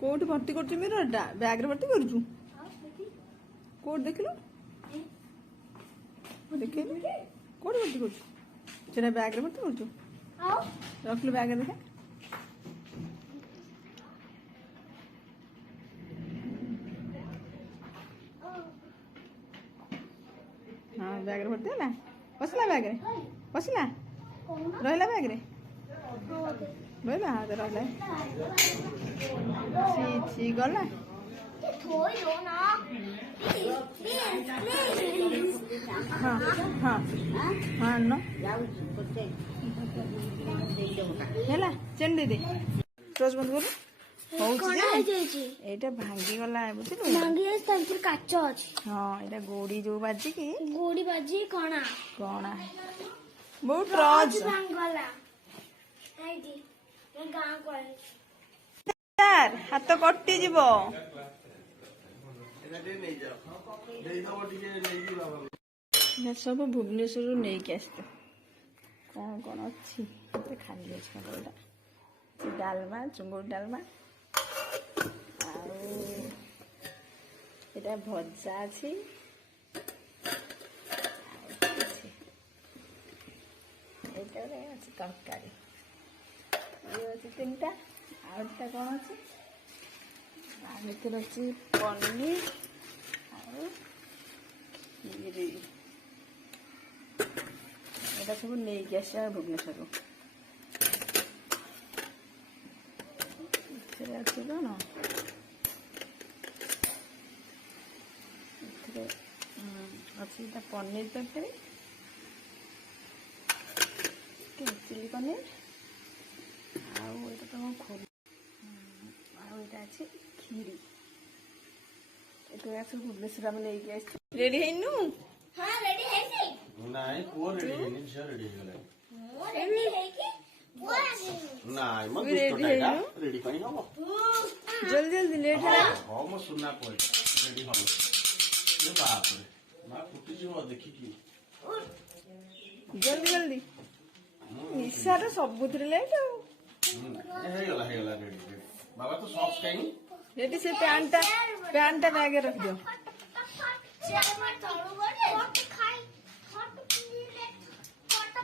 Coat भर्ती कर bag रे भर्ती करूँ कोट देखिलु देख कोट भर्ती कर बैग रे भर्ती कर रखलु बैग देखे हाँ बैग रे भर्ती है पसला बैग रे पसला रहा बैग रे रहा हाँ तो रहा सी गला हाँ हाँ हाँ न है चेन दे टच बंद कर एटा भांगी गला बुझिलु भांगी तंत्र काच अछि हां एटा गोड़ी जो बाजी की गोड़ी बाजी कणा कणा बहुत ट्रज भांगला आईडी मैं गां को यार हाथ कटि जीवो एटा दे नै जाओ देई दबो टिके नै दी बाबा ये सब भुवनेश्वर नहीं के आसते कौन कौन अच्छी तो खाली अच्छी बोलता डालमा चुंगुर डालमा आउ भजा अच्छी तरकारी ये तीन टा आउटा कौन अच्छी अच्छी पनीर खीरी एटा सब नहीं आस भुवनेश्वर अच्छी कौन अच्छी पनीर तरकारी चिली पनीर आटा तो खोल आटा अच्छी खीरी सब भुवनेश्वर आम नहीं रेडी है हां रेडी है सी नाइ को रेडी है नि छ रेडी है मो रेडी है कि वो नाइ म दुष्ट टाइगा रेडी पई हो जल्दी जल्दी लेट है हो म सुनना कोइ रेडी हो ये बाप रे मा फुटी जो देखि की जल्दी जल्दी निशा रे सबुतरे लेट हे गला रेडी बाबा तो सॉक्स काई रेडी से पैंटा बैग रख दो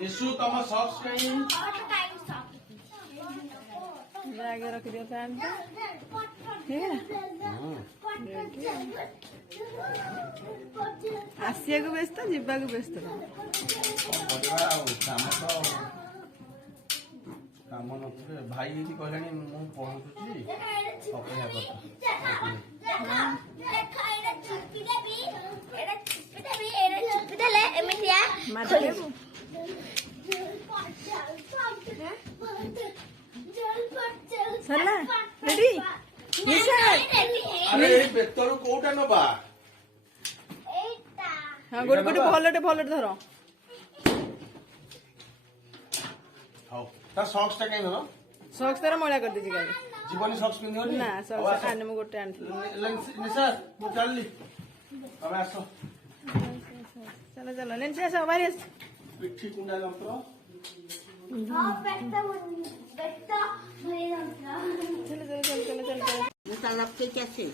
निशु तम सॉक्स काई बैग रख दियो पैंटा आसिया को व्यस्त जीवा को व्यस्त काम नथिले भाई यदि कहलानी मु पहुंचुची अपेक्षा सरला रेडी निशा अरे बेतरो कोटा नबा हां गोटे भलटे धर हां ता सॉक्स ता काई न सॉक्स तारा मळा कर दीजिए गाड़ी जीवनी सॉक्स पिन्दियो ना सॉक्स आने में गोटे आंटी निशा मु चलली तमे आसो चलो चलो निशा सब बाहर आस पिठी कुंडा जंत्र हां बेटा भरे जंत्र चलो Kita lapke kasi.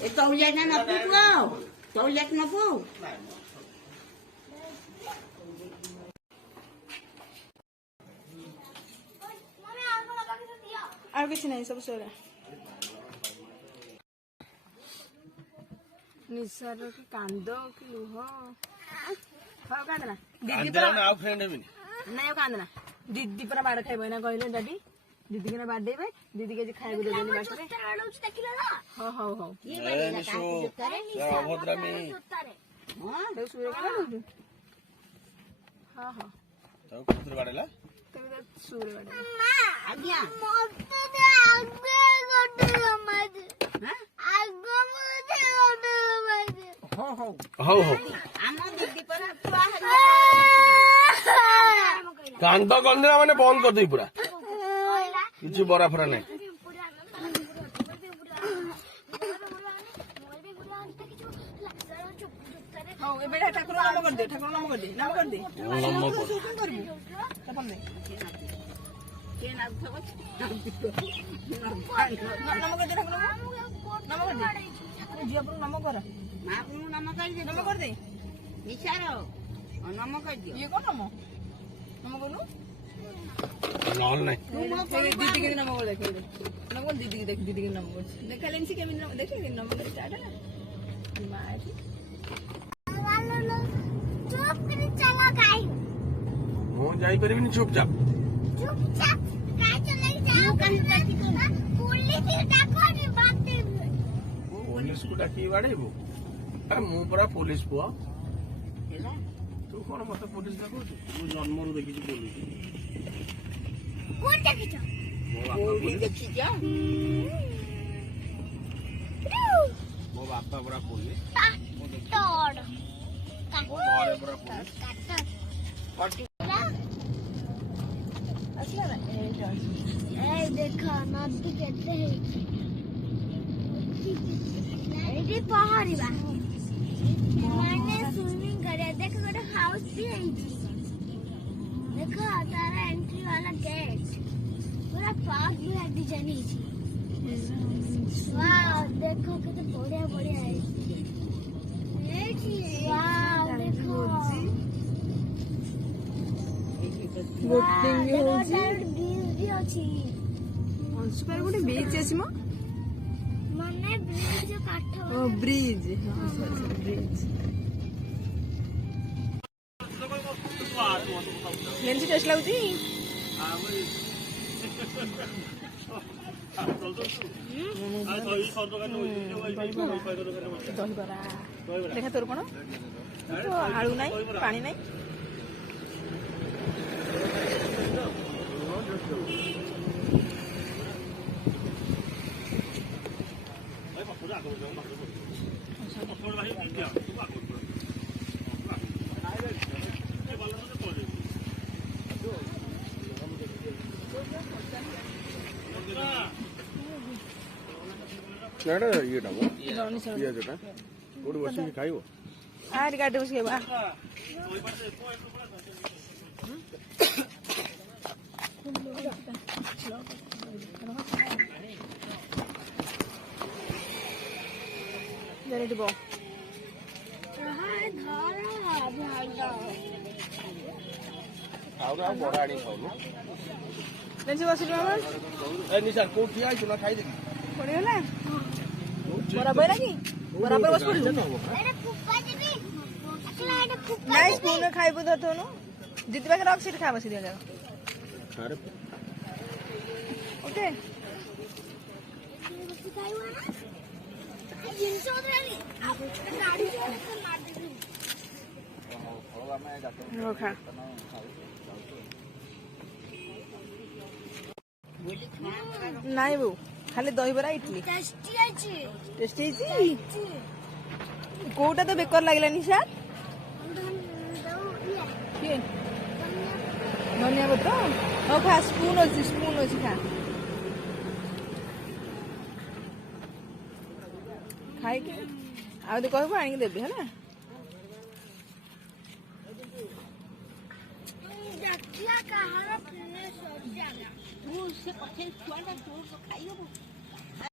Ito ulit na napupuaw. Ito ulit na po. और किसी नहीं सब सो रहा निशा रो की कांदो की लुह हां कांदना दीदी पर ना फ्रेंड हेबिन नहीं कांदना दीदी पर बाड़ खाइबो ना कहले डैडी दीदी के ना बाडेबे दीदी के जे खाइबो दे देनी बाटे देखिला ना हां हां हां ए निशु भद्रामी तो सुरे का हां हां तो कुत्र बाडेला ସୁରେ ବାଡି ଆଜ୍ଞା ମତେ ଦେ ଆଗେ ଗୋଟେ ଜମାଦି ହଁ ଆଗ ମତେ ଗୋଟେ ଜମାଦି ହଉ ହଉ ହଉ ହଉ ଆମ ଦିଦି ପରା ଛୁଆ ହେଲା କାନ୍ଦ କନ୍ଦିରା ମାନେ ବନ୍ଦ କରିଦେବି ପୁରା କହିଲା କିଛି ବରା ଫରା ନାହିଁ ହଉ ଏବେ ଠାକୁର ନାମ କରିଦେ ଠାକୁର ନାମ କରିଦେ ନାମ କରିଦେ ନମ କର। କଣ କରିବୁ ତାପରେ ନାଇଁ କିଏ ନାଚୁଥିବ ନାମ କରିଦେ ଠାକୁର ନାମ କରିଦେ ଝିଅ ପୁଅ ନାମ କର ମହାପ୍ରଭୁ ନାମ କହିଦେ ନାମ କରିଦେ ନିଶାର ନାମ କହିଦିଅ ଇଏ କଣ ନାମ ନାମ କରୁନୁ ନହେଲେ ନାହିଁ ଦିଦି କେମିତି ନାମ କରି ଦେଖେଇଦେ ନାମ କର ଦିଦି ଦେଖ ଦିଦି କେମିତି ନାମ କରୁଛି ଦେଖାଇଲେନି ସେ କେମିତି ନାମ ଦେଖେ କେମିତି ନାମ କରି ଷ୍ଟାର୍ଟ ହେଲା ମା ଏଠି चुप कर चला गाई ମୁଁ ଯାଇପାରିବିନି ଚୁପଚାପ चुपचाप काय चले जाओ पुलिस डाको नि बाते ପୋଲିସକୁ ଡାକିକି ବାଡେଇବୁ ଆରେ ମୁଁ ପରା ପୋଲିସ ପୁଅ ହେଲା ତୁ କଣ ମତେ ପୋଲିସ ଡାକୁଛୁ ମୁଁ ଜନ୍ମରୁ ଦେଖିଛି ପୋଲିସ कोण देखिछ ମୋ ବାପା କୋଉଠି ପୋଲିସ ଦେଖିଛ ମୋ ବାପା ପରା ପୋଲିସ तोड़ ମୋ ଘରେ ପରା ପୋଲିସ ଆସିଲା ନା ଏଇଟା ଅଛି ए देखा नदी केते हेची एडी पहाड़ीबा माने स्विमिंग करे देख गोटे हाउस भी हेची देखो तारा एंट्री वाला गेट पूरा पार्क भी है डिजाइन हेची वाओ देखो कितने बढ़िया बढ़िया है वाओ देखो ବୋଟିଂ ବି ହଉଛି ବ୍ରିଜ ବି ଅଛି ଅଂଶୁପାରେ ଗୋଟେ ବିଚ୍ ଅଛି ମ ମାନେ ବ୍ରିଜ କାଠ ଓ ବ୍ରିଜ୍ ବ୍ରିଜ୍ ଲେନ୍ସି ଟେଷ୍ଟ ଲାଗୁଛି ଦହିବରା ଦେଖା ତୋର କଣ ତ ଆଳୁ ନାହିଁ ପାଣି ନାହିଁ ଇଏଟା ପିଆଜଟା କୋଉଠି ବସିକି ଖାଇବ ଆରି ଗାଡ଼ି ବସିବା ଏଠି ବସ ଖାଉନା ଆଉ ବରା ଆଣିକି ଖାଉନୁ ଲେନ୍ସି ବସିଲୁ ଆମର ଏ ନିଶା କୋଉଠି ଠିଆ ହେଇଛୁ ନା ଖାଇଦେବି ପଡ଼ିଗଲା ବରାବର କି ବରାବର ବସି ପଡ଼ିଲୁ ଏଟା ଫୁପା ଯିବି ଏକଲା ଏଟା ଫୁପା ନାଇଁ ସ୍ପୁନରେ ଖାଇବୁ ଧରୁନୁ ଦିଦି ପାଖରେ ରଖ ସେଠି ଖା ବସି ଦିଅ ଯାକ ଆରେ ଓକେ ଖାଇବ ନା ଜିନିଷ ଉଧରାଲି ଗାଡି ହଉ ଖା ନାଇଁ ବୋଉ ଖାଲି ଦହିବରା ଇଟଲି ଟେଷ୍ଟି ଅଛି ଟେଷ୍ଟି ହେଇଛି କୋଉଟା ତ ବେକାର ଲାଗିଲାନି ସାର୍ କିଏ ଧନିଆ ପତ୍ର ହଉ ଖା ସ୍ପୁନ୍ ଅଛି ଖା ଖାଇକି ଆଉ ଯଦି କହିବୁ ଆଣିକି ଦେବି ହେଲା ଦେଖିଲା କାହାର ଫିନିଶ ତୁ ସେ ପଛରେ ଛୁଆଟା ତୁ ଖାଇହବ